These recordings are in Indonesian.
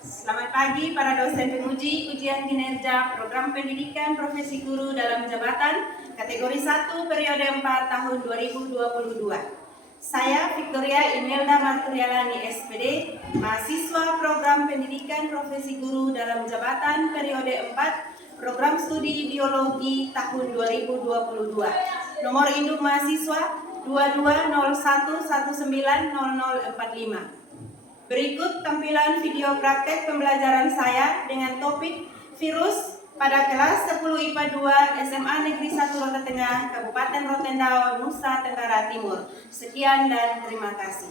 Selamat pagi para dosen penguji ujian kinerja program pendidikan profesi guru dalam jabatan kategori 1 periode 4 tahun 2022. Saya Victoria Imelda Marturialani SPD, mahasiswa program pendidikan profesi guru dalam jabatan periode 4 program studi biologi tahun 2022. Nomor induk mahasiswa 2201190045. Berikut tampilan video praktek pembelajaran saya dengan topik virus pada kelas 10 IPA 2 SMA Negeri 1 Rota Tengah, Kabupaten Rotendao, Nusa Tenggara Timur. Sekian dan terima kasih.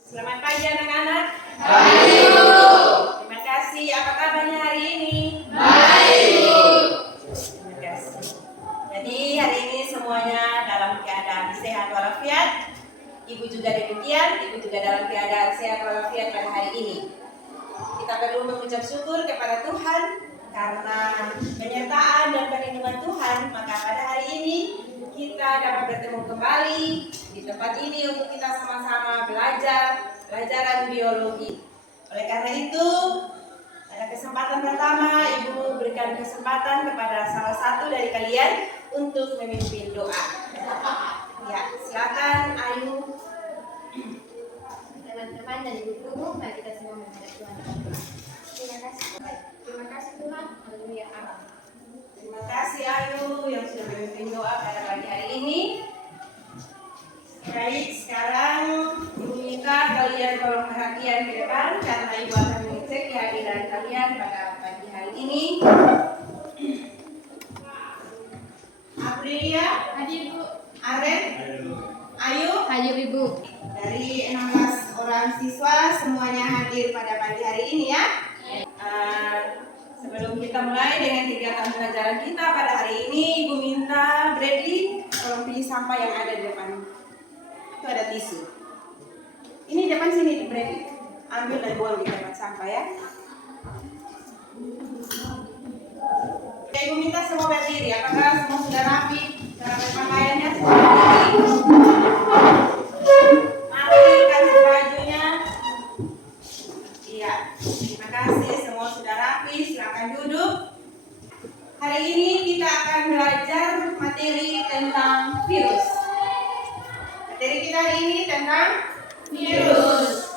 Selamat pagi anak-anak. Baik, Bu. Terima kasih. Apa kabarnya hari ini? Baik, Bu. Terima kasih. Jadi hari ini semuanya dalam keadaan sehat walafiat. Ibu juga demikian, Ibu juga dalam keadaan sehat walafiat pada hari ini. Kita perlu mengucap syukur kepada Tuhan karena penyertaan dan perlindungan Tuhan, maka pada hari ini kita dapat bertemu kembali di tempat ini untuk kita sama-sama belajar pelajaran biologi. Oleh karena itu, pada kesempatan pertama Ibu berikan kesempatan kepada salah satu dari kalian untuk memimpin doa. Ya, silakan Ayu. Teman-teman dan ibu-ibu, mari kita semua menghadap Tuhan. Terima kasih. Terima kasih Tuhan. Haleluya. Amin. Terima kasih Ayu yang sudah memimpin doa pada pagi hari ini. Baik, sekarang Ibu minta kalian tolong perhatian ke depan karena Ibu akan mengecek kehadiran kalian pada pagi hari ini. Aprilia, Hadir Bu. Aren, Ayu, Hadir Ibu. dari 16 orang siswa semuanya hadir pada pagi hari ini ya. Sebelum kita mulai dengan kegiatan pelajaran kita pada hari ini, Ibu minta Bradley tolong pilih sampah yang ada di depan. Itu ada tisu. Ini depan sini Bradley. Ambil dan buang di tempat sampah ya. Oke, Ibu minta semua berdiri. Apakah semua sudah rapi? Cara berpakaiannya sudah berdiri? Mari kasih bajunya. Iya, terima kasih. Semua sudah rapi. Silakan duduk. Hari ini kita akan belajar materi tentang virus. Materi kita hari ini tentang virus.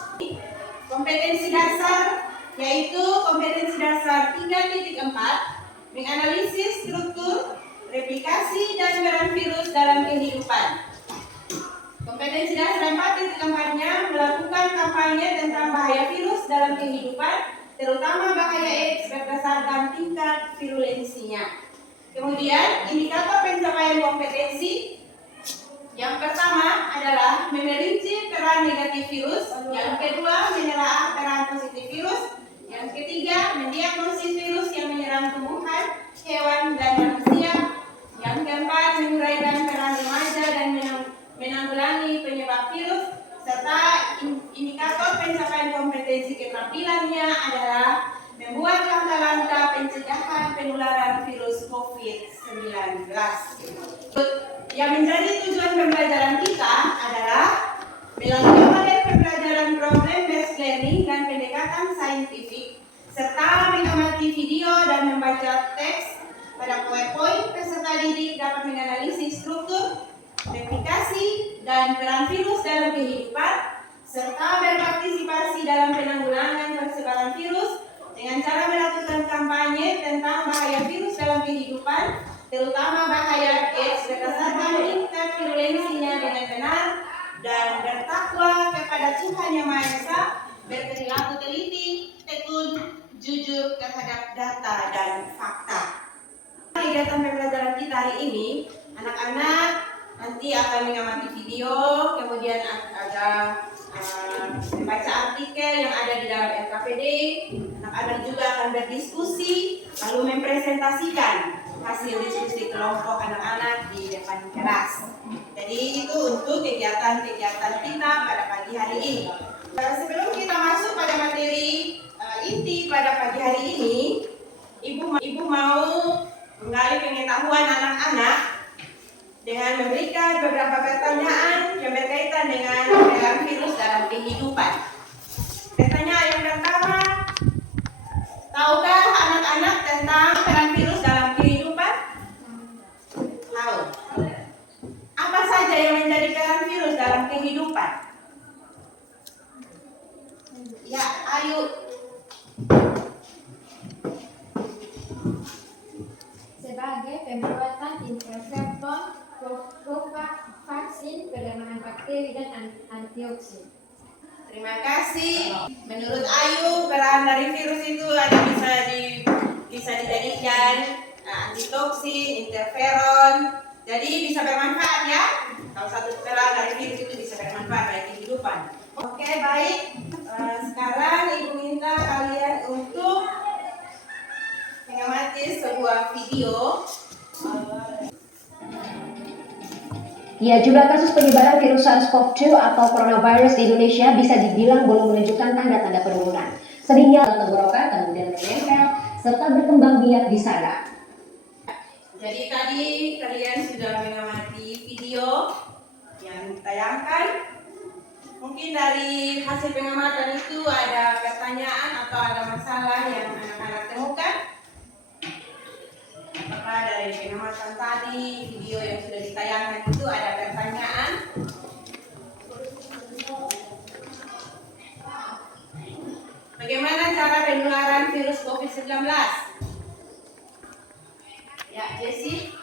Kompetensi dasar yaitu kompetensi dasar 3.4 menganalisis struktur, replikasi, dan peran virus dalam kehidupan. Kompetensi dasar 4.4-nya melakukan kampanye tentang bahaya virus dalam kehidupan, terutama bahaya AIDS berdasarkan tingkat virulensinya. Kemudian, indikator pencapaian kompetensi. Yang pertama adalah memerinci peran negatif virus, yang kedua menelaah peran positif virus, yang ketiga mendiagnosis virus yang menyerang tumbuhan, hewan, dan manusia, yang keempat menguraikan peran remaja dan menanggulangi penyebab virus, serta indikator pencapaian kompetensi keterampilannya adalah membuat langkah-langkah pencegahan penularan virus COVID-19. Yang menjadi tujuan pembelajaran kita adalah melalui model pembelajaran problem-based learning dan pendekatan saintifik, serta mengamati video dan membaca teks pada PowerPoint, peserta didik dapat menganalisis struktur, replikasi, dan peran virus dalam kehidupan, serta berpartisipasi dalam penanggulangan persebaran virus dengan cara melakukan kampanye tentang bahaya virus dalam kehidupan, terutama bahaya AIDS berdasarkan tingkat virulensinya dengan benar, dan bertakwa kepada Tuhan Yang Maha Esa, berperilaku teliti, tekun, jujur terhadap data dan fakta. Kegiatan pembelajaran kita hari ini, anak-anak nanti akan mengamati video, kemudian ada membaca artikel yang ada di dalam LKPD. Anak-anak juga akan berdiskusi, lalu mempresentasikan hasil diskusi kelompok anak-anak di depan kelas. Jadi itu untuk kegiatan-kegiatan kita pada pagi hari ini. Sebelum kita masuk pada materi inti pada pagi hari ini, Ibu mau menggali pengetahuan anak-anak dengan memberikan beberapa pertanyaan yang berkaitan dengan peran virus dalam kehidupan. Pertanyaan yang pertama, anak-anak tentang peran virus dalam kehidupan? Tahu. Apa saja yang menjadi peran virus dalam kehidupan? Ya, ayo. Sebagai pembuatan interferon, vaksin, pelemahan bakteri dan antioksin. Terima kasih. Menurut Ayu, peran dari virus itu ada bisa dijadikan antitoksin, interferon. Jadi bisa bermanfaat ya. Kalau satu peran dari virus itu bisa bermanfaat bagi kehidupan. Oke, baik. Sekarang Ibu minta kalian untuk mengamati sebuah video. Ya, jumlah kasus penyebaran virus SARS-CoV-2 atau coronavirus di Indonesia bisa dibilang belum menunjukkan tanda-tanda penurunan. Seringnya tenggorokan kemudian menempel serta berkembang biak di sana. Jadi tadi kalian sudah mengamati video yang ditayangkan. Mungkin dari hasil pengamatan itu ada pertanyaan atau ada masalah yang anak-anak temukan. Apakah dari pengamatan tadi, video yang sudah ditayangkan itu ada pertanyaan? Bagaimana cara penularan virus COVID-19? Ya, Jessie.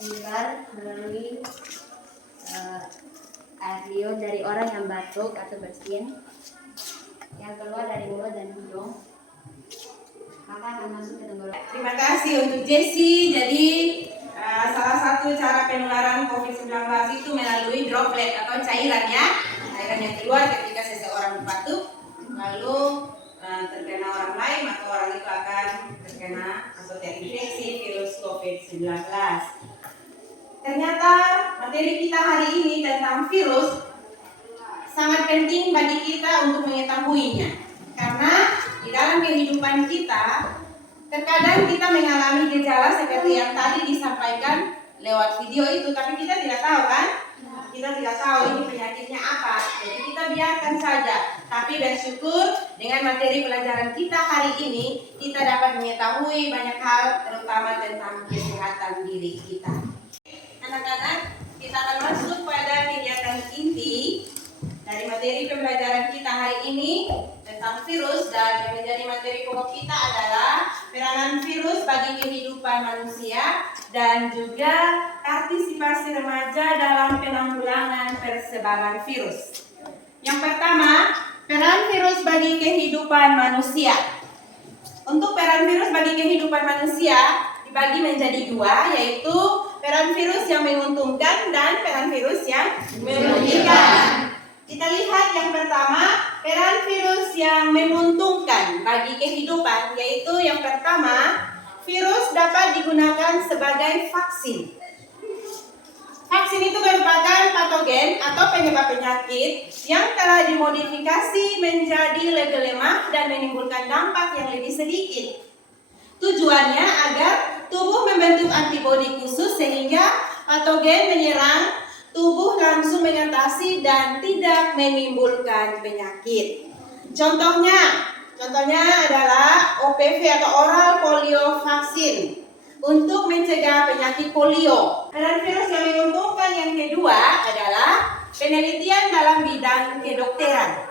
Menular melalui air liur dari orang yang batuk atau bersin yang keluar dari mulut dan hidung, maka akan masuk ke tenggorokan. Terima kasih untuk Jessie. Jadi salah satu cara penularan COVID-19 itu melalui droplet atau cairan ya. Cairan yang keluar ketika seseorang batuk, lalu terkena orang lain, maka orang itu akan terkena atau terinfeksi virus COVID-19. Ternyata materi kita hari ini tentang virus sangat penting bagi kita untuk mengetahuinya. Karena di dalam kehidupan kita, terkadang kita mengalami gejala seperti yang tadi disampaikan lewat video itu, tapi kita tidak tahu kan? Kita tidak tahu ini penyakitnya apa. Jadi kita biarkan saja. Tapi bersyukur dengan materi pelajaran kita hari ini, kita dapat mengetahui banyak hal, terutama tentang kesehatan diri kita. Anak-anak, kita akan masuk pada kegiatan inti dari materi pembelajaran kita hari ini tentang virus, dan yang menjadi materi pokok kita adalah peranan virus bagi kehidupan manusia dan juga partisipasi remaja dalam penanggulangan persebaran virus. Yang pertama, peran virus bagi kehidupan manusia. Untuk peran virus bagi kehidupan manusia dibagi menjadi dua, yaitu peran virus yang menguntungkan dan peran virus yang merugikan. Kita lihat yang pertama, peran virus yang menguntungkan bagi kehidupan, yaitu yang pertama, virus dapat digunakan sebagai vaksin. Vaksin itu merupakan patogen atau penyebab penyakit yang telah dimodifikasi menjadi lebih lemah dan menimbulkan dampak yang lebih sedikit. Tujuannya agar tubuh membentuk antibodi khusus sehingga patogen menyerang tubuh langsung mengatasi dan tidak menimbulkan penyakit. Contohnya adalah OPV atau oral polio vaksin untuk mencegah penyakit polio. Peran virus yang menguntungkan yang kedua adalah penelitian dalam bidang kedokteran.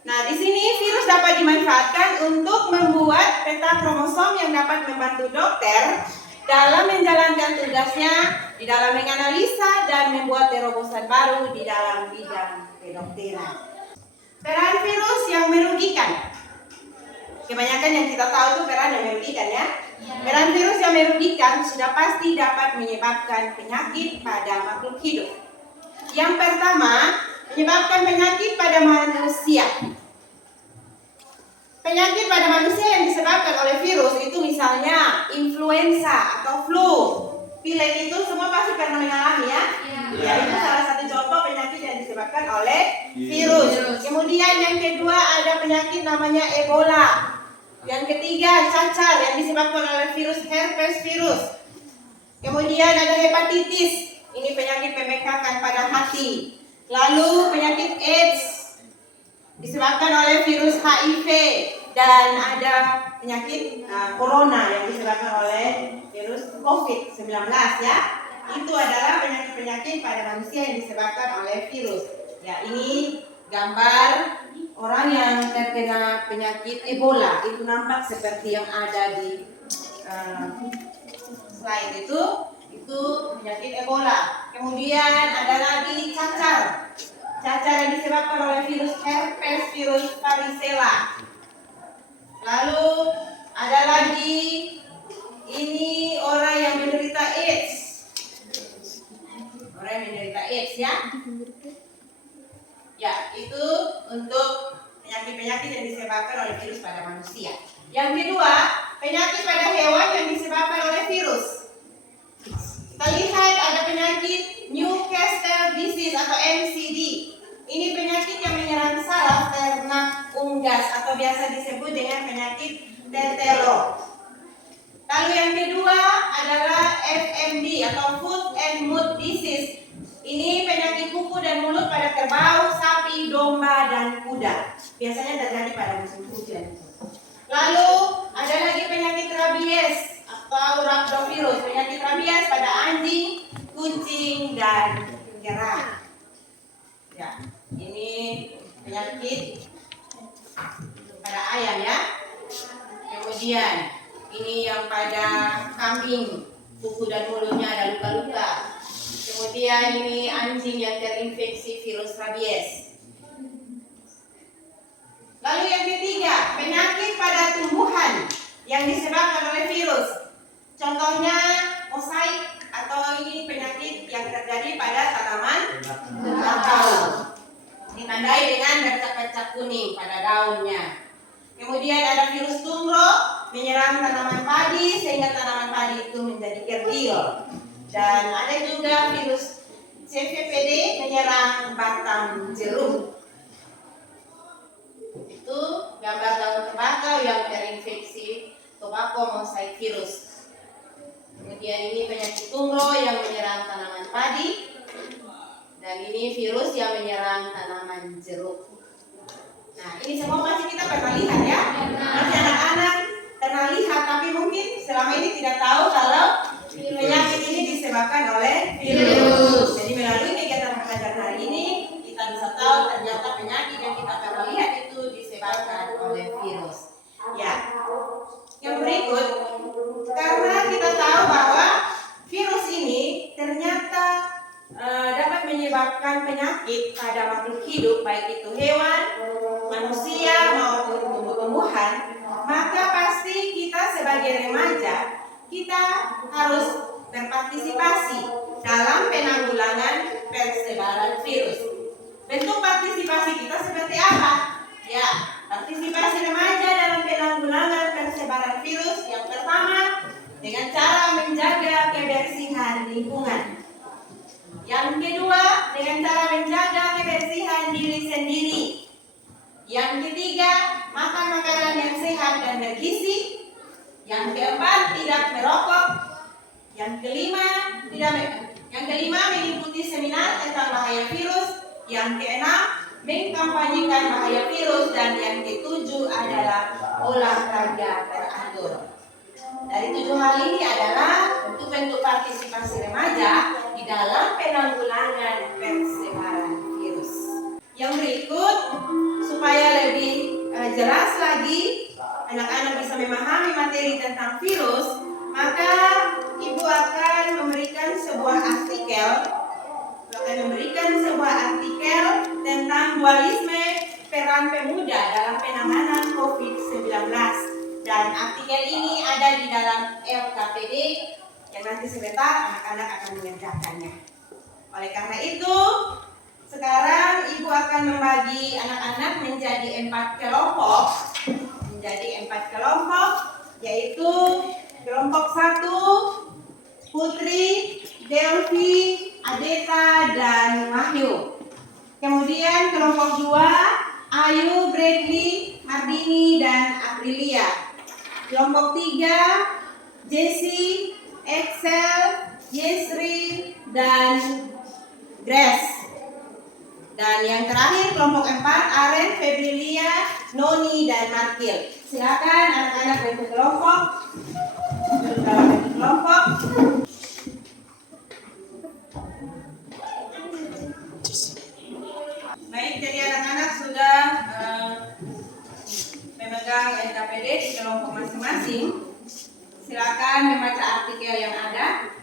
Nah, di sini virus dapat dimanfaatkan untuk membuat peta kromosom yang dapat membantu dokter dalam menjalankan tugasnya di dalam menganalisa dan membuat terobosan baru di dalam bidang kedokteran. Peran virus yang merugikan. Kebanyakan yang kita tahu itu peran yang merugikan ya. Peran virus yang merugikan sudah pasti dapat menyebabkan penyakit pada makhluk hidup. Yang pertama, menyebabkan penyakit pada manusia. Penyakit pada manusia yang disebabkan oleh virus itu misalnya influenza atau flu. Pilek itu semua pasti pernah mengalami ya. Ya, itu salah satu contoh penyakit yang disebabkan oleh virus. Kemudian yang kedua ada penyakit namanya Ebola. Yang ketiga cacar yang disebabkan oleh virus herpes virus. Kemudian ada hepatitis. Ini penyakit pembengkakan pada hati. Lalu penyakit AIDS disebabkan oleh virus HIV dan ada penyakit corona yang disebabkan oleh virus COVID-19 ya. Itu adalah penyakit-penyakit pada manusia yang disebabkan oleh virus. Ya, ini gambar orang yang terkena penyakit Ebola. Itu nampak seperti yang ada di slide itu penyakit Ebola. Kemudian ada lagi cacar yang disebabkan oleh virus herpes, virus varicella. Lalu ada lagi ini orang yang menderita AIDS. Orang yang menderita AIDS ya. Ya, itu untuk penyakit-penyakit yang disebabkan oleh virus pada manusia. Yang kedua, penyakit pada hewan yang disebabkan oleh virus. Kita lihat ada penyakit Newcastle disease atau NCD. Ini penyakit yang menyerang saraf ternak unggas atau biasa disebut dengan penyakit tetelo. Lalu yang kedua adalah FMD atau foot and mouth disease. Ini penyakit kuku dan mulut pada kerbau, sapi, domba, dan kuda. Biasanya terjadi pada musim hujan. Lalu ada lagi penyakit rabies atau rhabdovirus. Penyakit rabies pada anjing, kucing, dan kera. Ya, ini penyakit pada ayam ya. Kemudian ini yang pada kambing, kuku dan mulutnya ada luka-luka. Kemudian ini anjing yang terinfeksi virus rabies. Lalu yang ketiga, penyakit pada tumbuhan yang disebabkan oleh virus. Contohnya mosaik atau ini penyakit yang terjadi pada tanaman tembakau. Ditandai dengan bercak-bercak kuning pada daunnya. Kemudian ada virus tungro menyerang tanaman padi sehingga tanaman padi itu menjadi kerdil. Dan ada juga virus CVPD menyerang batang jeruk. Itu gambar daun tembakau yang terinfeksi tobacco mosaic virus. Kemudian ini penyakit tungro yang menyerang tanaman padi. Dan ini virus yang menyerang tanaman jeruk. Nah, ini semua pasti kita pernah lihat ya. Masih anak-anak pernah lihat, tapi mungkin selama ini tidak tahu kalau penyakit ini disebabkan oleh virus. Jadi melalui kegiatan belajar hari ini kita bisa tahu ternyata penyakit yang kita pernah lihat itu disebabkan oleh virus. Ya. Yang berikut, karena kita tahu bahwa virus ini ternyata dapat menyebabkan penyakit pada makhluk hidup, baik itu hewan, manusia maupun tumbuh-tumbuhan, maka pasti kita sebagai remaja kita harus berpartisipasi dalam penanggulangan persebaran virus. Bentuk partisipasi kita seperti apa? Ya, partisipasi remaja dalam penanggulangan persebaran virus yang pertama dengan cara menjaga kebersihan lingkungan. Yang kedua, dengan cara menjaga kebersihan diri sendiri. Yang ketiga, makan makanan yang sehat dan bergizi. Yang keempat, tidak merokok. Yang kelima, mengikuti seminar tentang bahaya virus. Yang keenam, mengkampanyekan bahaya virus. Dan yang ketujuh adalah olahraga teratur. Dari 7 hal ini adalah bentuk-bentuk partisipasi remaja di dalam penanggulangan persebaran virus. Yang berikut, supaya lebih jelas lagi anak-anak bisa memahami materi tentang virus, maka Ibu akan memberikan sebuah artikel tentang dualisme peran pemuda dalam penanganan COVID-19. Dan artikel ini ada di dalam LKPD yang nanti sebentar anak-anak akan mengerjakannya. Oleh karena itu, sekarang Ibu akan membagi anak-anak menjadi 4 kelompok. Yaitu kelompok 1, Putri, Delvi, Adeta, dan Wahyu. Kemudian kelompok 2, Ayu, Bradley, Mardini, dan Aprilia. Kelompok 3, Jessie, Excel, Yesri, dan Grace. Dan yang terakhir kelompok 4, Aren, Febrilia, Noni, dan Markil. Silakan anak-anak bentuk kelompok. Duduk dalam bentuk kelompok. Baik, jadi anak-anak sudah memegang NKPD di kelompok masing-masing. Silakan membaca artikel yang ada.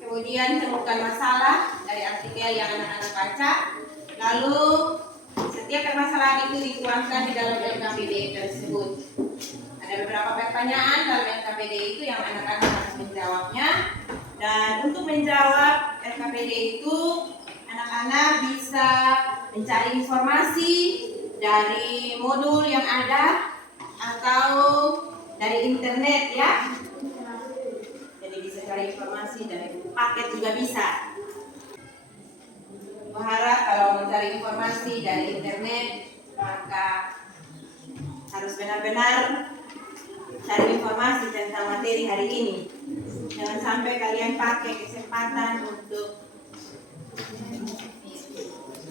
Kemudian temukan masalah dari artikel yang anak-anak baca. Lalu setiap permasalahan itu dituangkan di dalam NKPD tersebut. Ada beberapa pertanyaan dalam NKPD itu yang anak-anak harus menjawabnya. Dan untuk menjawab NKPD itu, anak-anak bisa mencari informasi dari modul yang ada atau dari internet ya. Jadi bisa cari informasi dari paket juga bisa. Berharap kalau mencari informasi dari internet maka harus benar-benar cari informasi tentang materi hari ini. Jangan sampai kalian pakai kesempatan untuk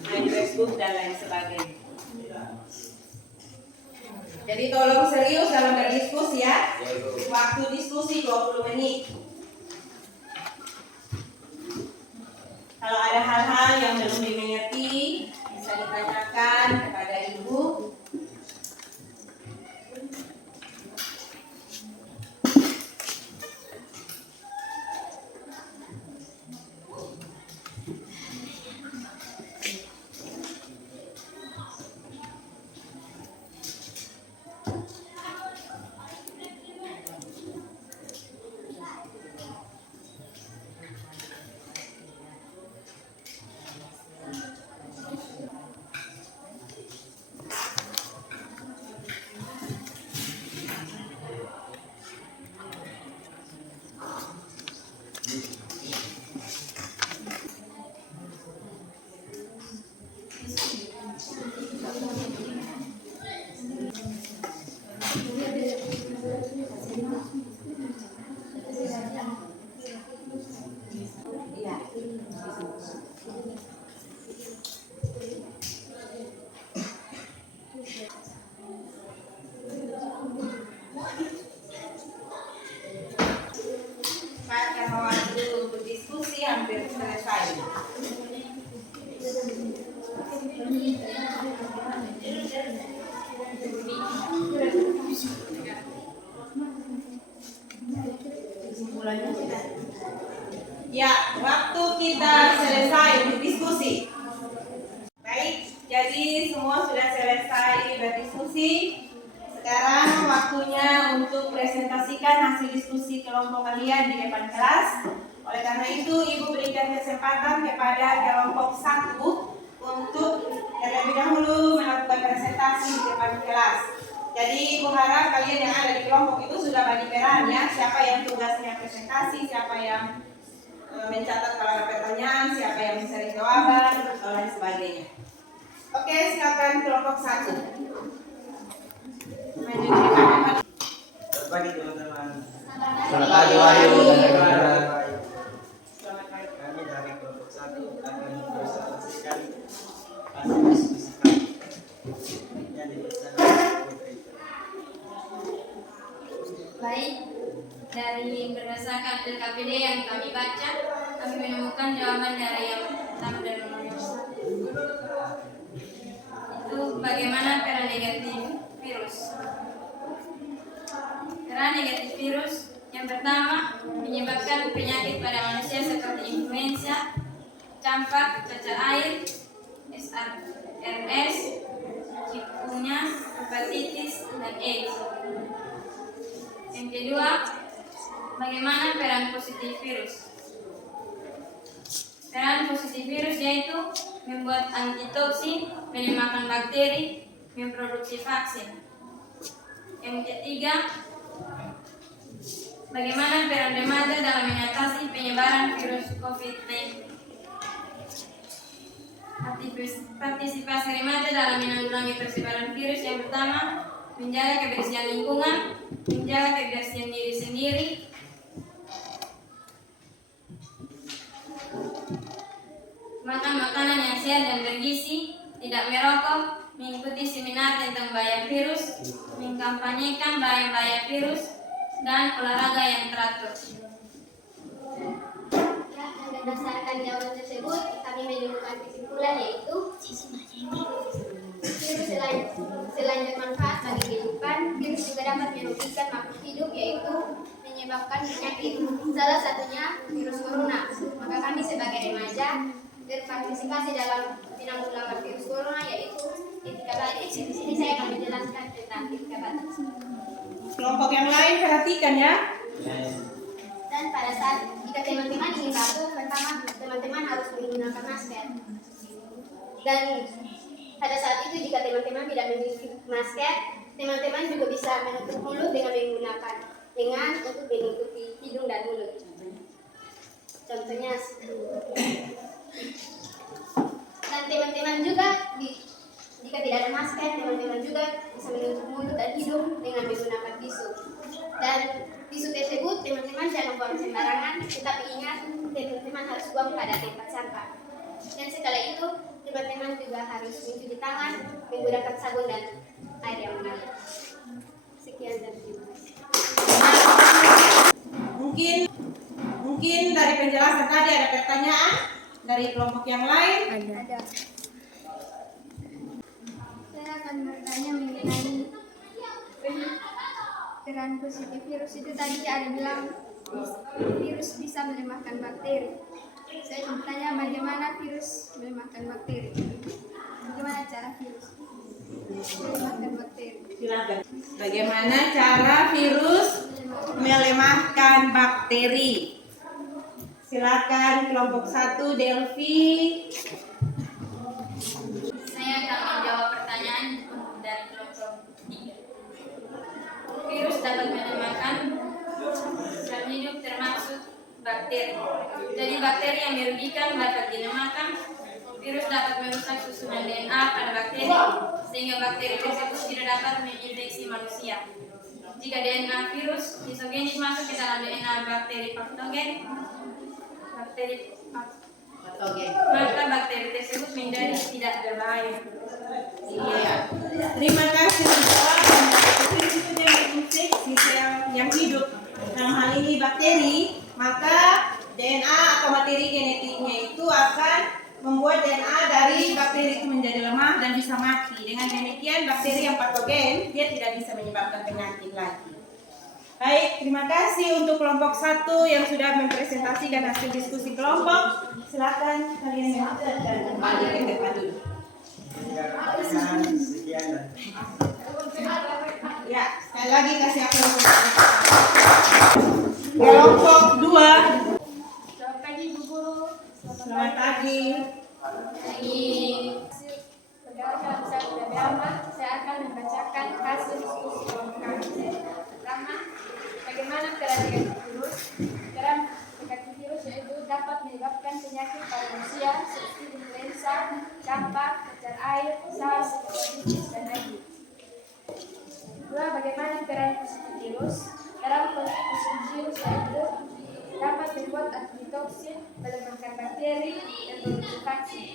main Facebook dan lain sebagainya. Jadi tolong serius dalam berdiskusi ya. Waktu diskusi 20 menit. Kalau ada hal-hal yang belum dimengerti, bisa ditanyakan kepada ibu. Karena waktu berdiskusi hampir selesai. Ya, waktu kita selesai berdiskusi. Baik, jadi semua sudah selesai berdiskusi. Sekarang waktunya untuk presentasikan hasil diskusi kelompok kalian di depan kelas. Oleh karena itu, Ibu berikan kesempatan kepada kelompok 1 untuk terlebih dahulu melakukan presentasi di depan kelas. Jadi Ibu harap kalian yang ada di kelompok itu sudah bagi peran ya. Siapa yang tugasnya presentasi, siapa yang mencatat kalau ada pertanyaan, siapa yang mencari jawaban, dan lain sebagainya. Oke, silakan kelompok 1. Selamat pagi teman-teman. Selamat pagi Wahyu dan teman-teman. Selamat pagi. Kami dari kelompok 1 akan presentasikan hasil diskusi kami yang dilaksanakan Putri. Baik, dari berdasarkan LKPD yang kami baca, kami menemukan jawaban dari yang pertama dan nomor 1. Itu bagaimana peran negatif virus. Peran negatif virus yang pertama menyebabkan penyakit pada manusia seperti influenza, campak, cacar air, SARS, chikungunya, hepatitis, dan AIDS. Yang kedua, bagaimana peran positif virus? Peran positif virus yaitu membuat antitoksin, melemahkan bakteri, memproduksi vaksin. Yang ketiga, bagaimana peran remaja dalam mengatasi penyebaran virus COVID-19? Partisipasi remaja dalam menanggulangi persebaran virus yang pertama, menjaga kebersihan lingkungan, menjaga kebersihan diri sendiri, makan makanan yang sehat dan bergizi, tidak merokok, mengikuti seminar tentang bahaya virus, mengkampanyekan bahaya virus, dan olahraga yang teratur. Berdasarkan jawaban tersebut, kami menemukan kesimpulan yaitu virus selain bermanfaat bagi kehidupan, virus juga dapat merugikan makhluk hidup yaitu menyebabkan penyakit. Salah satunya virus corona. Maka kami sebagai remaja berpartisipasi dalam penanggulangan virus corona yaitu etika baik. Di sini saya akan menjelaskan tentang etika baik. Kelompok yang lain perhatikan ya. Dan pada saat jika teman-teman ingin batuk, pertama teman-teman harus menggunakan masker. Dan pada saat itu jika teman-teman tidak memiliki masker, teman-teman juga bisa menutup mulut dengan menggunakan untuk menutupi hidung dan mulut. Contohnya, dan teman-teman juga jika tidak ada masker, teman-teman juga bisa menutup mulut dan hidung dengan menggunakan tisu. Dan tisu tersebut teman-teman jangan buang sembarangan, tetapi ingat teman-teman harus buang pada tempat sampah. Dan setelah itu teman-teman juga harus mencuci tangan menggunakan sabun dan air yang mengalir. Sekian dan terima kasih. Mungkin dari penjelasan tadi ada pertanyaan dari kelompok yang lain. Ada. Saya akan bertanya mengenai peran positif virus itu tadi ada bilang virus bisa melemahkan bakteri. Saya bertanya bagaimana virus melemahkan bakteri? Bagaimana cara virus melemahkan bakteri? Silakan. Bagaimana cara virus melemahkan bakteri? Silakan kelompok 1 Delvi. Saya akan menjawab pertanyaan dari kelompok 3. Virus dapat melemahkan sel hidup termasuk bakteri. Jadi bakteri yang merugikan dapat dilemahkan. Virus dapat merusak susunan DNA pada bakteri sehingga bakteri tersebut tidak dapat menginfeksi manusia. Jika DNA virus isogenis masuk ke dalam DNA bakteri patogen, maka bakteri tersebut menjadi tidak berbahaya. Iya. Terima kasih jawaban. Virus itu dia menginfeksi sel yang hidup. Dalam hal ini bakteri, maka DNA atau materi genetiknya itu akan membuat DNA dari bakteri itu menjadi lemah dan bisa mati. Dengan demikian bakteri yang patogen dia tidak bisa menyebabkan penyakit lagi. Baik, terima kasih untuk kelompok 1 yang sudah mempresentasikan hasil diskusi kelompok. Silakan kalian yang dan kembali ke depan dulu. Sekian. Ya, sekali lagi kasih aplaus. Kelompok 2. Selamat pagi Bu Guru. Selamat pagi. Perkenalkan saya sudah Belma. Saya akan membacakan hasil diskusi kelompok kami. Pertama, bagaimana peran virus? Peran virus yaitu dapat menyebabkan penyakit pada manusia seperti influenza, campak, cacar air, SARS, hepatitis, dan HIV. Kedua, bagaimana peran virus? Peran virus yaitu dapat membuat antitoksin, melemahkan bakteri, dan produksi vaksin.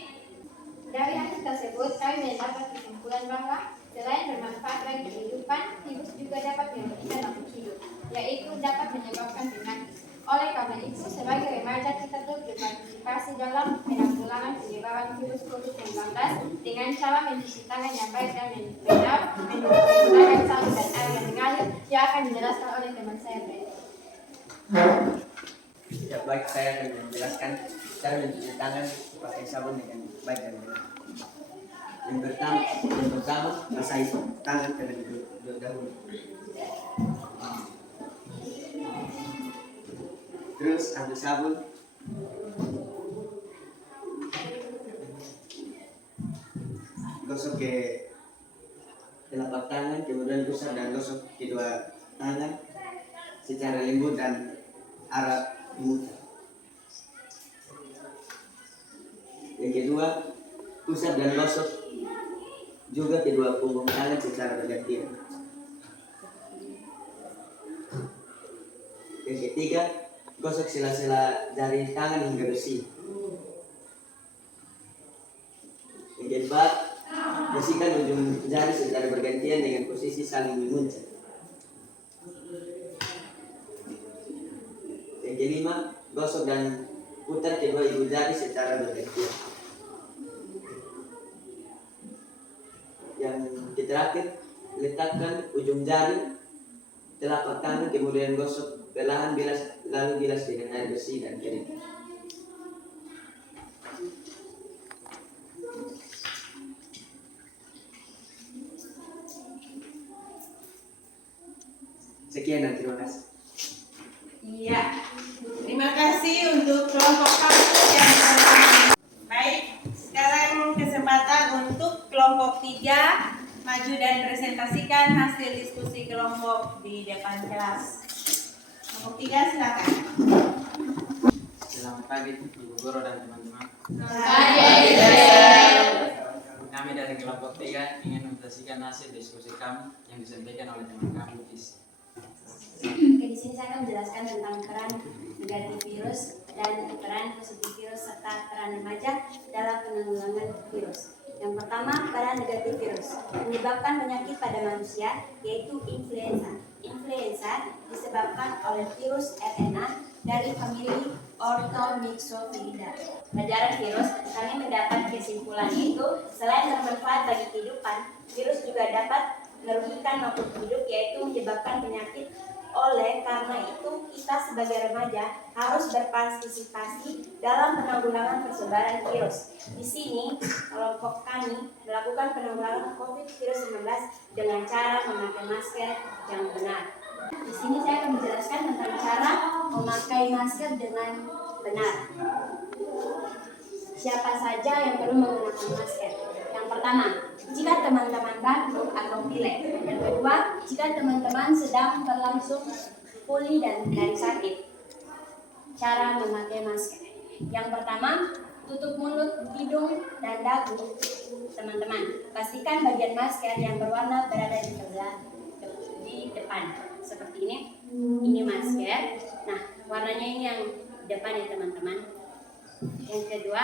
Dari hasil tersebut, kami mendapat kesimpulan bahwa selain bermanfaat bagi kehidupan, virus juga dapat merugikan makhluk hidup, yaitu dapat menyebabkan penyakit. Oleh karena itu, sebagai remaja kita turut berpartisipasi dalam penanggulangan penyebaran virus COVID-19 dengan cara mencuci tangan yang baik dan benar, menggunakan sabun dan air yang mengalir, yang akan dijelaskan oleh teman saya berikut. Ya, baik, saya akan menjelaskan cara mencuci tangan pakai sabun dengan baik dan benar. Yang pertama basahi tangan terlebih dahulu. Terus ambil sabun, gosok ke telapak tangan, kemudian gosok dan gosok kedua tangan secara lembut dan arah mulut. Yang kedua, usap dan gosok juga kedua punggung tangan secara bergantian. Yang ketiga, gosok sela-sela jari tangan hingga bersih. jari secara bergantian dengan posisi saling menguncang. Yang kelima, gosok dan putar kedua ibu jari secara bergantian. Yang terakhir, letakkan ujung jari telapak tangan kemudian gosok perlahan lalu bilas dengan air bersih dan kering. Sekian dan terima kasih. Iya. Terima kasih untuk kelompok kampus yang pertama. Baik, sekarang kesempatan untuk kelompok 3 maju dan presentasikan hasil diskusi kelompok di depan kelas. Kelompok 3 silakan. Selamat pagi Ibu Guru dan teman-teman. Kami dari kelompok 3 ingin mempresentasikan hasil diskusi kami yang disampaikan oleh teman kami Is. Oke, di sini saya akan menjelaskan tentang peran negatif virus dan peran positif virus serta peran remaja dalam penanggulangan virus. Yang pertama, peran negatif virus menyebabkan penyakit pada manusia, yaitu influenza. Influenza disebabkan oleh virus RNA dari famili Orthomyxoviridae. Pelajaran virus, kami mendapat kesimpulan yaitu selain bermanfaat bagi kehidupan, virus juga dapat merugikan makhluk hidup, yaitu menyebabkan penyakit. Oleh karena itu, kita sebagai remaja harus berpartisipasi dalam penanggulangan persebaran virus. Di sini, kelompok kami melakukan penanggulangan COVID-19 dengan cara memakai masker yang benar. Di sini saya akan menjelaskan tentang cara memakai masker dengan benar. Siapa saja yang perlu menggunakan masker? Yang pertama, jika teman-teman batuk atau pilek. Yang kedua, jika teman-teman sedang berlangsung pulih dan dari sakit. Cara memakai masker. Yang pertama, tutup mulut, hidung, dan dagu teman-teman. Pastikan bagian masker yang berwarna berada di depan. Seperti ini. Ini masker. Nah, warnanya ini yang depan ya teman-teman. Yang kedua,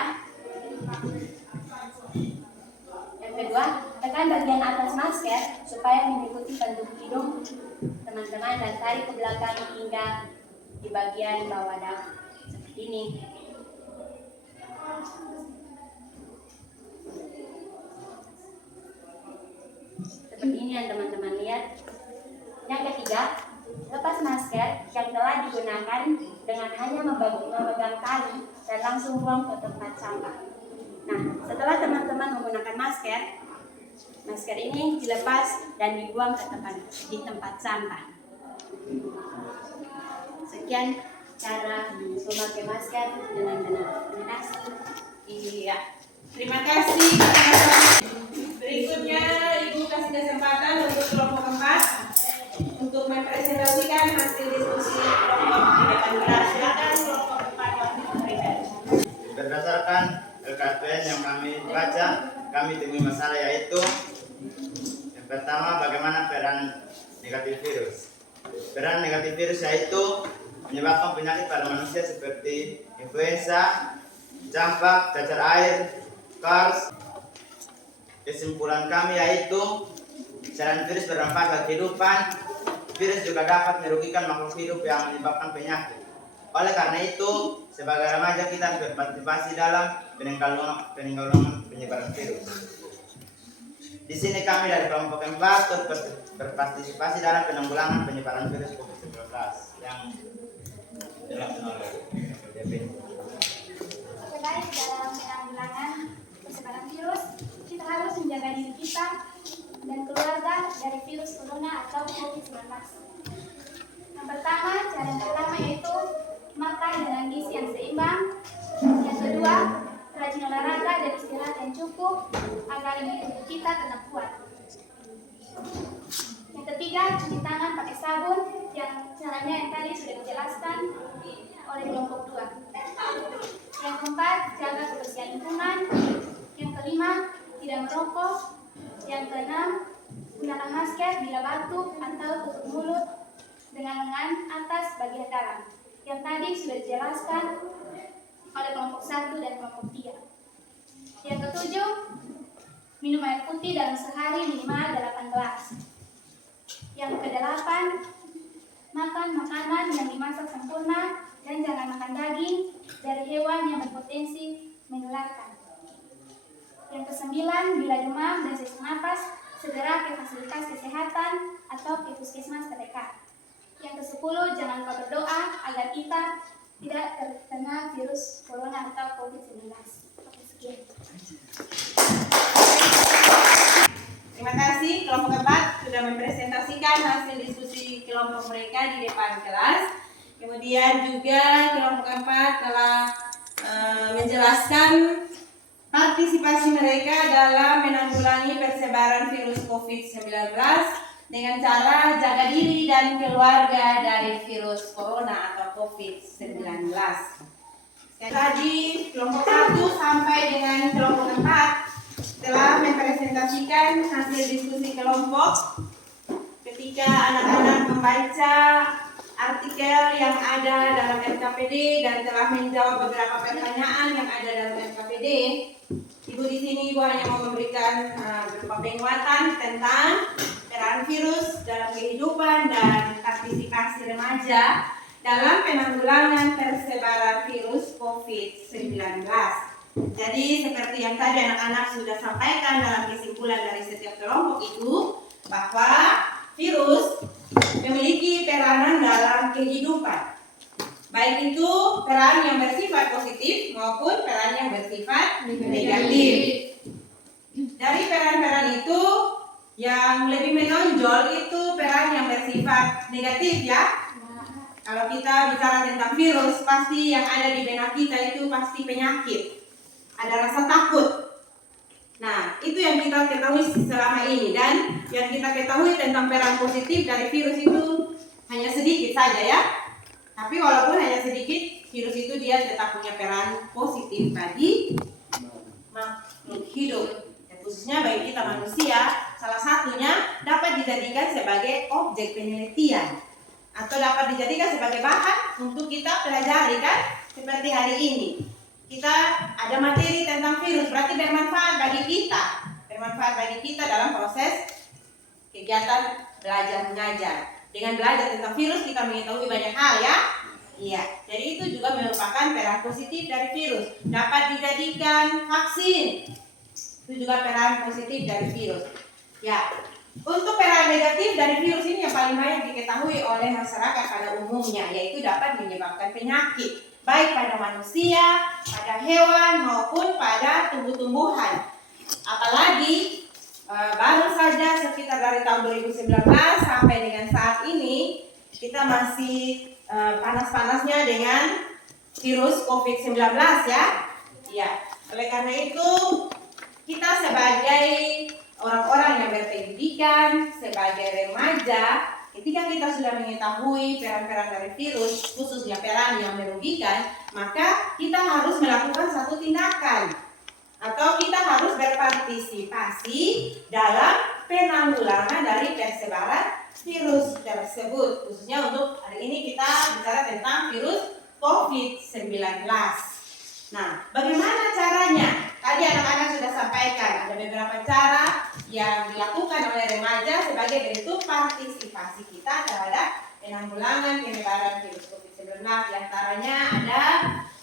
tekan bagian atas masker supaya mengikuti bentuk hidung teman-teman dan tarik ke belakang hingga di bagian bawah dagu. Seperti ini. Seperti ini yang teman-teman lihat. Yang ketiga, lepas masker yang telah digunakan dengan hanya memegang tali dan langsung buang ke tempat sampah. Nah, setelah teman-teman menggunakan masker ini dilepas dan dibuang di tempat sampah. Sekian cara memakai masker dengan benar. Terima kasih. Iya. Terima kasih. Berikutnya Ibu kasih kesempatan untuk kelompok 4 untuk mempresentasikan hasil diskusi kelompok di depan kelas. Silakan kelompok 4 waktu memberikan. Berdasarkan LKPN yang kami baca, kami temui masalah yaitu yang pertama, bagaimana peran negatif virus. Peran negatif virus yaitu menyebabkan penyakit pada manusia seperti influenza, campak, cacar air, SARS. Kesimpulan kami yaitu selain virus berdampak bagi kehidupan, virus juga dapat merugikan makhluk hidup yang menyebabkan penyakit. Oleh karena itu, sebagai remaja kita berpartisipasi dalam penanggulangan penyebaran virus. Di sini kami dari kelompok 4 berpartisipasi dalam penanggulangan penyebaran virus COVID-19 yang dilakukan oleh DP. Terkait dalam penanggulangan penyebaran virus, kita harus menjaga diri kita dan keluarga dari virus corona atau COVID-19. Yang pertama, cara yang pertama yaitu makan dengan gizi yang seimbang. Yang kedua, rajin olahraga dan istirahat yang cukup agar tubuh kita tetap kuat. Yang ketiga, cuci tangan pakai sabun yang caranya yang tadi sudah dijelaskan oleh kelompok 2. Yang keempat, jaga kebersihan lingkungan. Yang kelima, tidak merokok. Yang keenam, gunakan masker bila batuk atau tutup mulut dengan lengan atas bagian dalam. Yang tadi sudah dijelaskan oleh kelompok 1 dan kelompok 3. Yang ketujuh, minum air putih dalam sehari minimal 8 gelas. Yang kedelapan, makan makanan yang dimasak sempurna dan jangan makan daging dari hewan yang berpotensi menularkan. Yang kesembilan, bila demam dan sesak napas, segera ke fasilitas kesehatan atau ke puskesmas terdekat. Yang ke-10, jangan lupa berdoa agar kita tidak terkena virus corona atau COVID-19. Sekian. Terima kasih kelompok 4 sudah mempresentasikan hasil diskusi kelompok mereka di depan kelas. Kemudian juga kelompok 4 telah menjelaskan partisipasi mereka dalam menanggulangi persebaran virus COVID-19 dengan cara jaga diri dan keluarga dari virus corona atau COVID-19. Tadi kelompok 1 sampai dengan kelompok 4 telah mempresentasikan hasil diskusi kelompok ketika anak-anak membaca artikel yang ada dalam RKPD dan telah menjawab beberapa pertanyaan yang ada dalam RKPD. Ibu di sini Ibu hanya mau memberikan beberapa penguatan tentang peran virus dalam kehidupan dan partisipasi remaja dalam penanggulangan persebaran virus COVID-19. Jadi seperti yang tadi anak-anak sudah sampaikan dalam kesimpulan dari setiap kelompok itu, bahwa virus memiliki peranan dalam kehidupan, baik itu peran yang bersifat positif maupun peran yang bersifat negatif. Dari peran-peran itu yang lebih menonjol itu peran yang bersifat negatif ya. Kalau kita bicara tentang virus, pasti yang ada di benak kita itu pasti penyakit, ada rasa takut. Nah, itu yang kita ketahui selama ini, dan yang kita ketahui tentang peran positif dari virus itu hanya sedikit saja ya. Tapi walaupun hanya sedikit, virus itu dia tetap punya peran positif bagi makhluk hidup. Dan khususnya bagi kita manusia, salah satunya dapat dijadikan sebagai objek penelitian atau dapat dijadikan sebagai bahan untuk kita pelajari kan, seperti hari ini. Kita ada materi tentang virus, berarti bermanfaat bagi kita. Bermanfaat bagi kita dalam proses kegiatan belajar mengajar. Dengan belajar tentang virus kita mengetahui banyak hal ya. Iya, jadi itu juga merupakan peran positif dari virus. Dapat dijadikan vaksin. Itu juga peran positif dari virus. Ya, untuk peran negatif dari virus ini yang paling banyak diketahui oleh masyarakat pada umumnya, yaitu dapat menyebabkan penyakit, baik pada manusia, pada hewan, maupun pada tumbuh-tumbuhan. Apalagi baru saja sekitar dari tahun 2019 sampai dengan saat ini, kita masih panas-panasnya dengan virus COVID-19 ya. Ya, oleh karena itu kita sebagai orang-orang yang berpendidikan, sebagai remaja, ketika kita sudah mengetahui peran-peran dari virus, khususnya peran yang merugikan, maka kita harus melakukan satu tindakan atau kita harus berpartisipasi dalam penanggulangan dari persebaran virus tersebut. Khususnya untuk hari ini kita bicara tentang virus COVID-19. Nah, bagaimana caranya? Tadi anak-anak sudah sampaikan ada beberapa cara yang dilakukan oleh remaja sebagai bentuk partisipasi kita terhadap penanggulangan penyebaran virus COVID-19. Di antaranya ada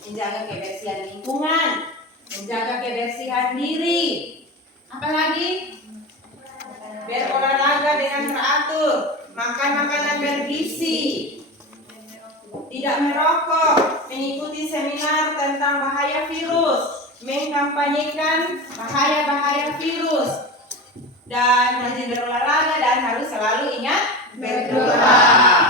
menjaga kebersihan lingkungan, menjaga kebersihan diri, apalagi berolahraga dengan teratur, makan makanan bergizi, tidak merokok, mengikuti seminar tentang bahaya virus, mengkampanyekan bahaya-bahaya virus, dan rajin berolahraga dan harus selalu ingat berdoa.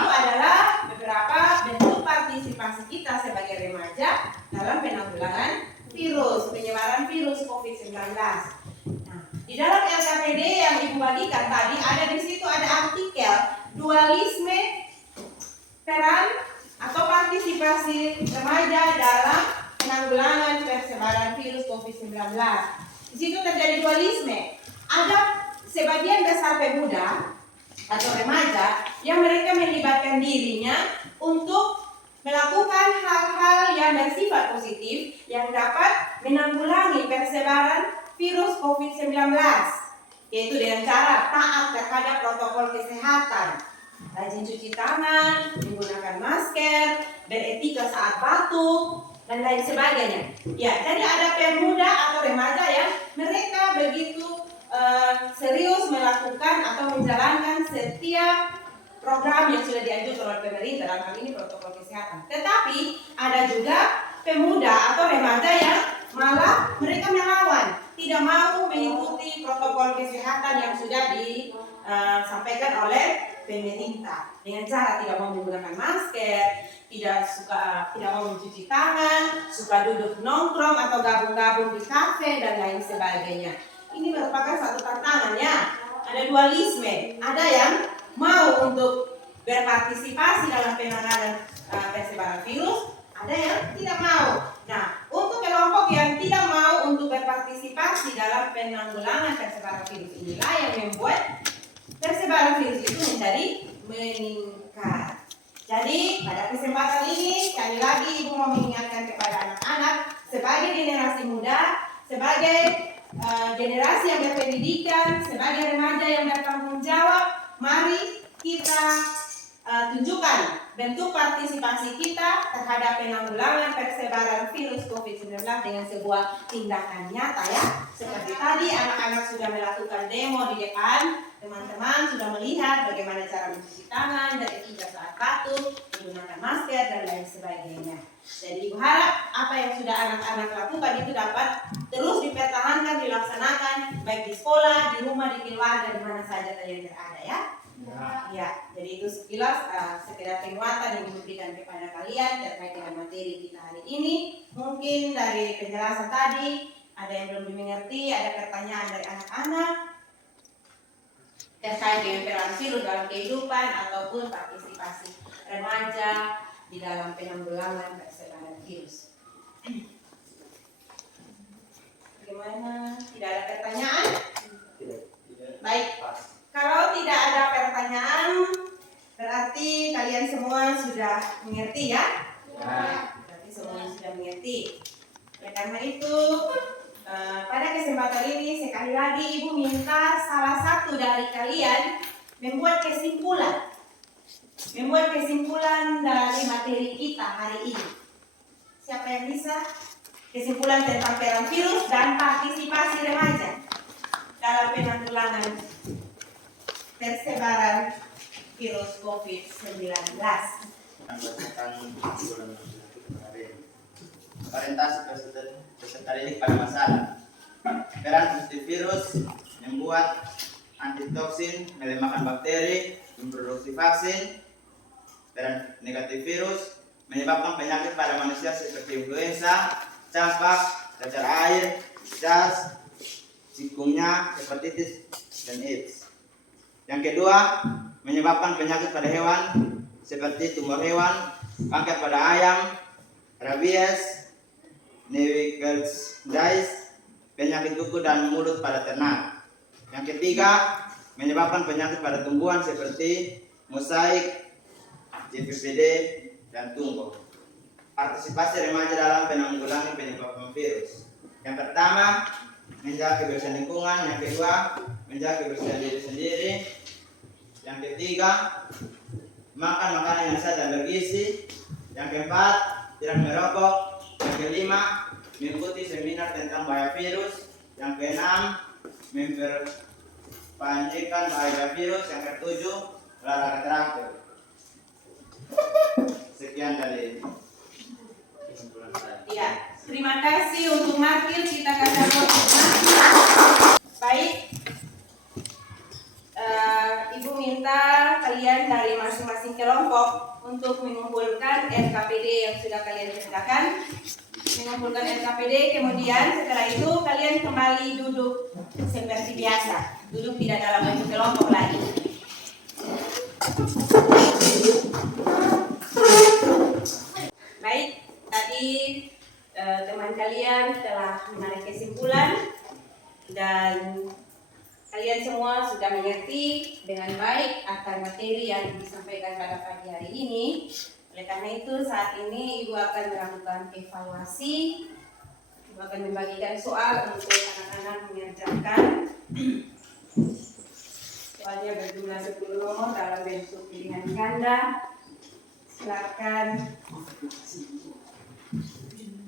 Itu adalah beberapa bentuk partisipasi kita sebagai remaja dalam penanggulangan virus, penyebaran virus COVID-19. Nah, di dalam RKPD yang Ibu bagikan tadi, ada di situ ada artikel dualisme peran atau partisipasi remaja dalam penanggulangan persebaran virus COVID-19. Di situ terjadi dualisme. Ada sebagian besar pemuda atau remaja yang mereka melibatkan dirinya untuk melakukan hal-hal yang bersifat positif yang dapat menanggulangi persebaran virus COVID-19, yaitu dengan cara taat terhadap protokol kesehatan, rajin cuci tangan, menggunakan masker, beretika saat batuk, dan lain sebagainya. Ya, jadi ada pemuda atau remaja yang mereka begitu serius melakukan atau menjalankan setiap program yang sudah dianjurkan oleh pemerintah, dalam hal ini protokol kesehatan. Tetapi ada juga pemuda atau remaja yang malah mereka melawan, tidak mau mengikuti protokol kesehatan yang sudah disampaikan oleh pemerintah dengan cara tidak mau menggunakan masker, tidak mau mencuci tangan, suka duduk nongkrong atau gabung-gabung di kafe dan lain sebagainya. Ini merupakan satu tantangan ya. Ada dualisme, ada yang mau untuk berpartisipasi dalam penanganan persebaran virus, ada yang tidak mau. Nah, untuk kelompok yang tidak mau untuk berpartisipasi dalam penanggulangan persebaran virus inilah yang membuat persebaran virus itu menjadi meningkat. Jadi pada kesempatan ini sekali lagi Ibu mau mengingatkan kepada anak-anak sebagai generasi muda, sebagai generasi yang berpendidikan, sebagai remaja yang bertanggung jawab, mari kita tunjukkan bentuk partisipasi kita terhadap penanggulangan persebaran virus COVID-19 dengan sebuah tindakan nyata ya. Seperti tadi anak-anak sudah melakukan demo di depan, teman-teman sudah melihat bagaimana cara mencuci tangan, dari etika saat batuk, menggunakan masker dan lain sebagainya. Jadi Ibu harap apa yang sudah anak-anak lakukan itu dapat terus dipertahankan, dilaksanakan baik di sekolah, di rumah, di keluarga, di mana saja kalian berada ya. Ya, jadi itu sekilas sekedar penguatan yang diberikan kepada kalian terkait dengan materi kita hari ini. Mungkin dari penjelasan tadi ada yang belum dimengerti, ada pertanyaan dari anak-anak terkait dengan peran virus dalam kehidupan ataupun partisipasi remaja di dalam penanggulangan persebaran virus. Bagaimana? Tidak ada pertanyaan? Baik. Kalau tidak ada pertanyaan, berarti kalian semua sudah mengerti ya? Berarti semua sudah mengerti. Oleh karena itu, pada kesempatan ini sekali lagi Ibu minta salah satu dari kalian membuat kesimpulan dari materi kita hari ini. Siapa yang bisa? Kesimpulan tentang peran virus dan partisipasi remaja dalam penanggulangan persebaran virus COVID-19. Orientasi peserta didik pada masalah. Peran positif virus membuat antitoksin, melemahkan bakteri, memproduksi vaksin. Peran negatif virus menyebabkan penyakit pada manusia seperti influenza, campak, cacar air, cas, chikungunya, hepatitis, dan AIDS. Yang kedua, menyebabkan penyakit pada hewan seperti tumor hewan, kanker pada ayam, rabies, Newcastle, penyakit kuku dan mulut pada ternak. Yang ketiga, menyebabkan penyakit pada tumbuhan seperti mosaik, JPPD, dan tumbuh. Partisipasi remaja dalam penanggulangan penyebab virus. Yang pertama, menjaga kebersihan lingkungan. Yang kedua, menjaga kebersihan diri sendiri. Yang ketiga, makan makanan yang sehat dan bergizi. Yang keempat, tidak merokok. Yang kelima, mengikuti seminar tentang bahaya virus. Yang keenam, memperpanjangkan bahaya virus. Yang ketujuh, olahraga teratur. Sekian dari kesimpulan saya. Ya, terima kasih untuk Markil, kita kasih baik. Ibu minta kalian dari masing-masing kelompok untuk mengumpulkan RKPD yang sudah kalian kerjakan, mengumpulkan RKPD, kemudian setelah itu kalian kembali duduk seperti biasa, duduk tidak dalam bentuk kelompok lagi. Baik, tadi teman kalian telah menarik kesimpulan dan kalian semua sudah mengerti dengan baik akan materi yang disampaikan pada pagi hari ini. Oleh karena itu saat ini Ibu akan melakukan evaluasi. Ibu akan membagikan soal untuk anak-anak mengerjakan. Soalnya berjumlah 10 nomor dalam bentuk pilihan ganda. Silakan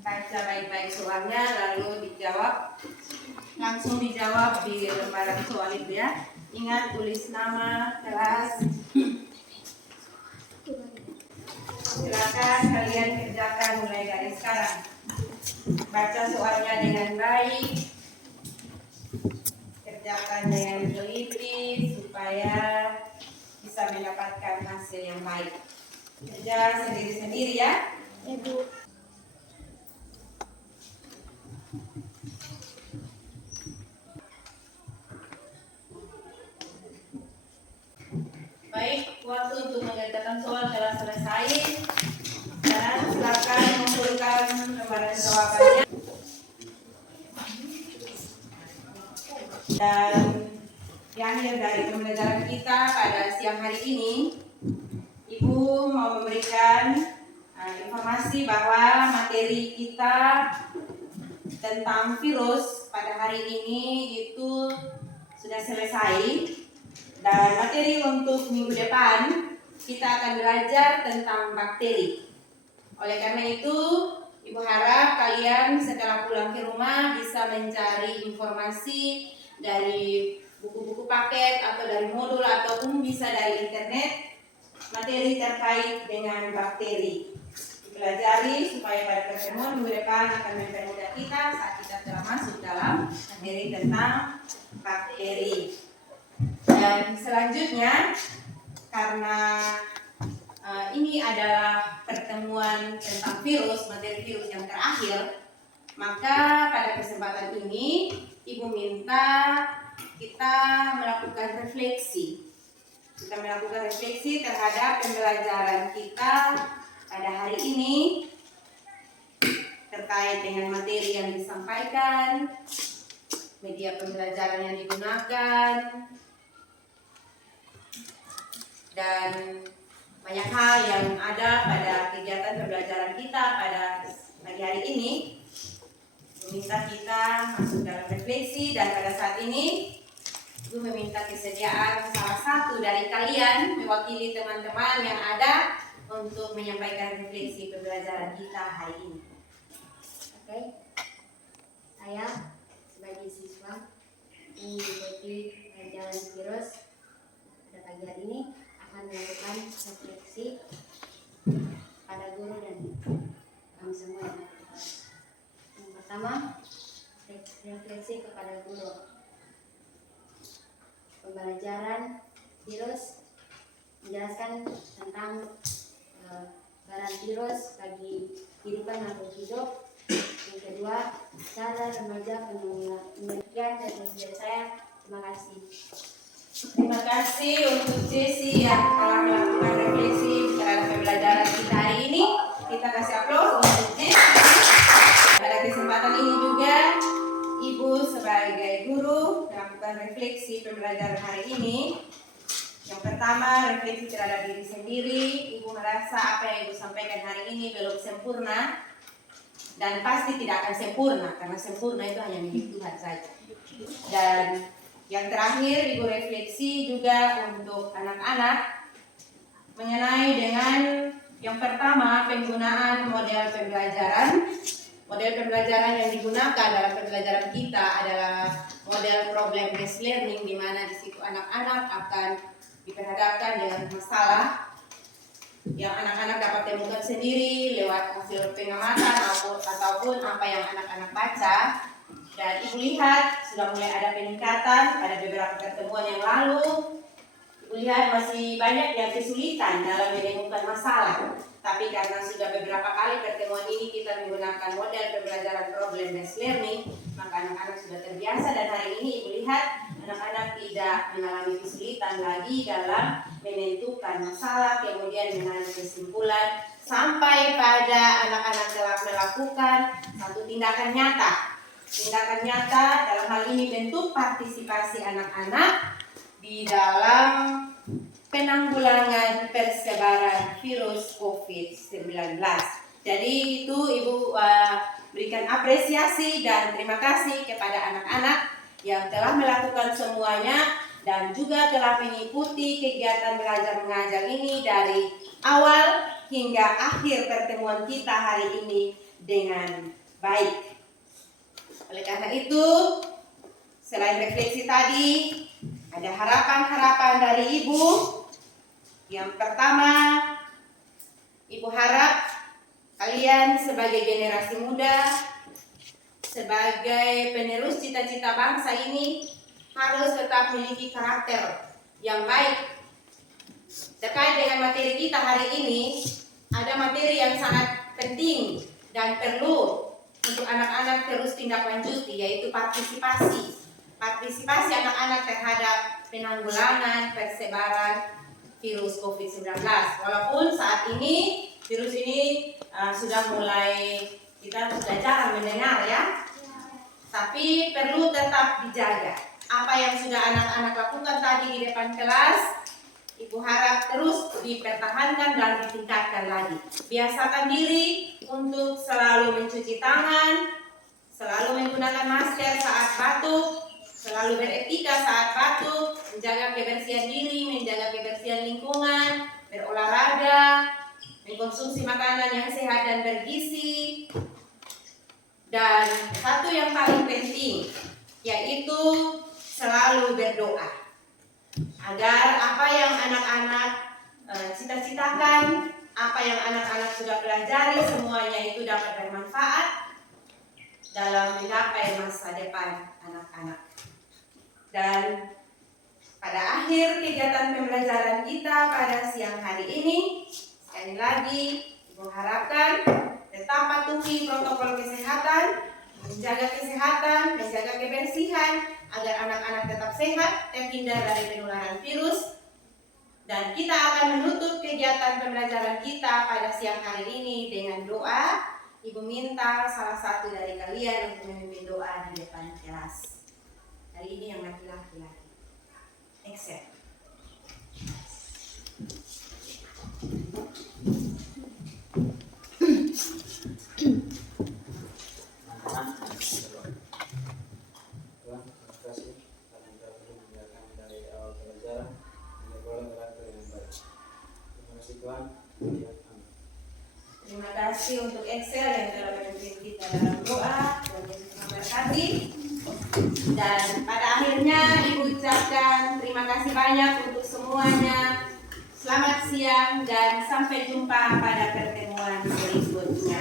baca baik-baik soalnya lalu dijawab. Langsung dijawab di lembaran soal itu ya. Ingat tulis nama, kelas. Silakan kalian kerjakan mulai dari sekarang. Baca soalnya dengan baik. Kerjakan dengan teliti supaya bisa mendapatkan hasil yang baik. Kerja sendiri-sendiri ya. Ibu. Baik, waktu untuk mengerjakan soal telah selesai. Dan silakan mengumpulkan lembaran jawabannya. Dan di akhir dari pembelajaran kita pada siang hari ini, Ibu mau memberikan informasi bahwa materi kita tentang virus pada hari ini itu sudah selesai. Dan materi untuk minggu depan kita akan belajar tentang bakteri. Oleh karena itu, Ibu harap kalian setelah pulang ke rumah bisa mencari informasi dari buku-buku paket atau dari modul ataupun bisa dari internet materi terkait dengan bakteri. Dipelajari supaya pada pertemuan minggu depan akan mempermudah kita saat kita telah masuk dalam materi tentang bakteri. Dan selanjutnya, karena ini adalah pertemuan tentang virus, materi virus yang terakhir, maka pada kesempatan ini Ibu minta kita melakukan refleksi. Kita melakukan refleksi terhadap pembelajaran kita pada hari ini terkait dengan materi yang disampaikan, media pembelajaran yang digunakan, dan banyak hal yang ada pada kegiatan pembelajaran kita pada pagi hari ini. Meminta kita masuk dalam refleksi, dan pada saat ini Ibu meminta kesediaan salah satu dari kalian mewakili teman-teman yang ada untuk menyampaikan refleksi pembelajaran kita hari ini. Oke, saya sebagai siswa yang mengikuti pelajaran virus pada pagi hari ini akan melakukan refleksi pada guru dan kami semua yang ada di kelas. Yang pertama, refleksi kepada guru. Pembelajaran virus menjelaskan tentang peran virus bagi kehidupan makhluk hidup. Yang kedua, cara remaja penelitian dan dari saya. Terima kasih. Terima kasih untuk Jesse yang telah melakukan refleksi terhadap pembelajaran kita hari ini. Kita kasih aplaus untuk Jesse. Pada kesempatan ini juga Ibu sebagai guru melakukan refleksi pembelajaran hari ini. Yang pertama, refleksi terhadap diri sendiri. Ibu merasa apa yang Ibu sampaikan hari ini belum sempurna dan pasti tidak akan sempurna, karena sempurna itu hanya milik Tuhan saja. Dan yang terakhir, Ibu refleksi juga untuk anak-anak mengenai dengan yang pertama, penggunaan model pembelajaran. Model pembelajaran yang digunakan dalam pembelajaran kita adalah model problem based learning, di mana di situ anak-anak akan diperhadapkan dengan masalah yang anak-anak dapat temukan sendiri lewat hasil pengamatan ataupun apa yang anak-anak baca. Dan Ibu lihat sudah mulai ada peningkatan pada beberapa pertemuan yang lalu. Ibu lihat masih banyak yang kesulitan dalam menemukan masalah. Tapi karena sudah beberapa kali pertemuan ini kita menggunakan model pembelajaran problem based learning, maka anak-anak sudah terbiasa, dan hari ini Ibu lihat anak-anak tidak mengalami kesulitan lagi dalam menentukan masalah, kemudian mengambil kesimpulan, sampai pada anak-anak telah melakukan satu tindakan nyata. Tindakan nyata dalam hal ini bentuk partisipasi anak-anak di dalam penanggulangan persebaran virus COVID-19. Jadi itu Ibu berikan apresiasi dan terima kasih kepada anak-anak yang telah melakukan semuanya dan juga telah mengikuti kegiatan belajar mengajar ini dari awal hingga akhir pertemuan kita hari ini dengan baik. Oleh karena itu, selain refleksi tadi, ada harapan-harapan dari Ibu. Yang pertama, Ibu harap kalian sebagai generasi muda, sebagai penerus cita-cita bangsa ini harus tetap memiliki karakter yang baik. Terkait dengan materi kita hari ini, ada materi yang sangat penting dan perlu untuk anak-anak terus tindak lanjuti, yaitu partisipasi. Partisipasi anak-anak terhadap penanggulangan persebaran virus COVID-19. Walaupun saat ini virus ini kita sudah jarang mendengar ya, tapi perlu tetap dijaga. Apa yang sudah anak-anak lakukan tadi di depan kelas, Ibu harap terus dipertahankan dan ditingkatkan lagi. Biasakan diri untuk selalu mencuci tangan, selalu menggunakan masker saat batuk, selalu beretika saat batuk, menjaga kebersihan diri, menjaga kebersihan lingkungan, berolahraga, mengkonsumsi makanan yang sehat dan bergizi. Dan satu yang paling penting, yaitu selalu berdoa agar apa yang anak-anak cita-citakan, apa yang anak-anak sudah pelajari, semuanya itu dapat bermanfaat dalam menggapai masa depan anak-anak. Dan pada akhir kegiatan pembelajaran kita pada siang hari ini, sekali lagi Ibu harapkan tetap patuhi protokol kesehatan, menjaga kesehatan, menjaga kebersihan, agar anak-anak tetap sehat, terhindar dari penularan virus. Dan kita akan menutup kegiatan pembelajaran kita pada siang hari ini dengan doa. Ibu minta salah satu dari kalian untuk memimpin doa di depan kelas. Hari ini yang laki-laki lagi. Excel. Terima kasih untuk Excel yang telah memimpin kita dalam doa dan memberkati. Dan pada akhirnya Ibu ucapkan terima kasih banyak untuk semuanya. Selamat siang dan sampai jumpa pada pertemuan berikutnya.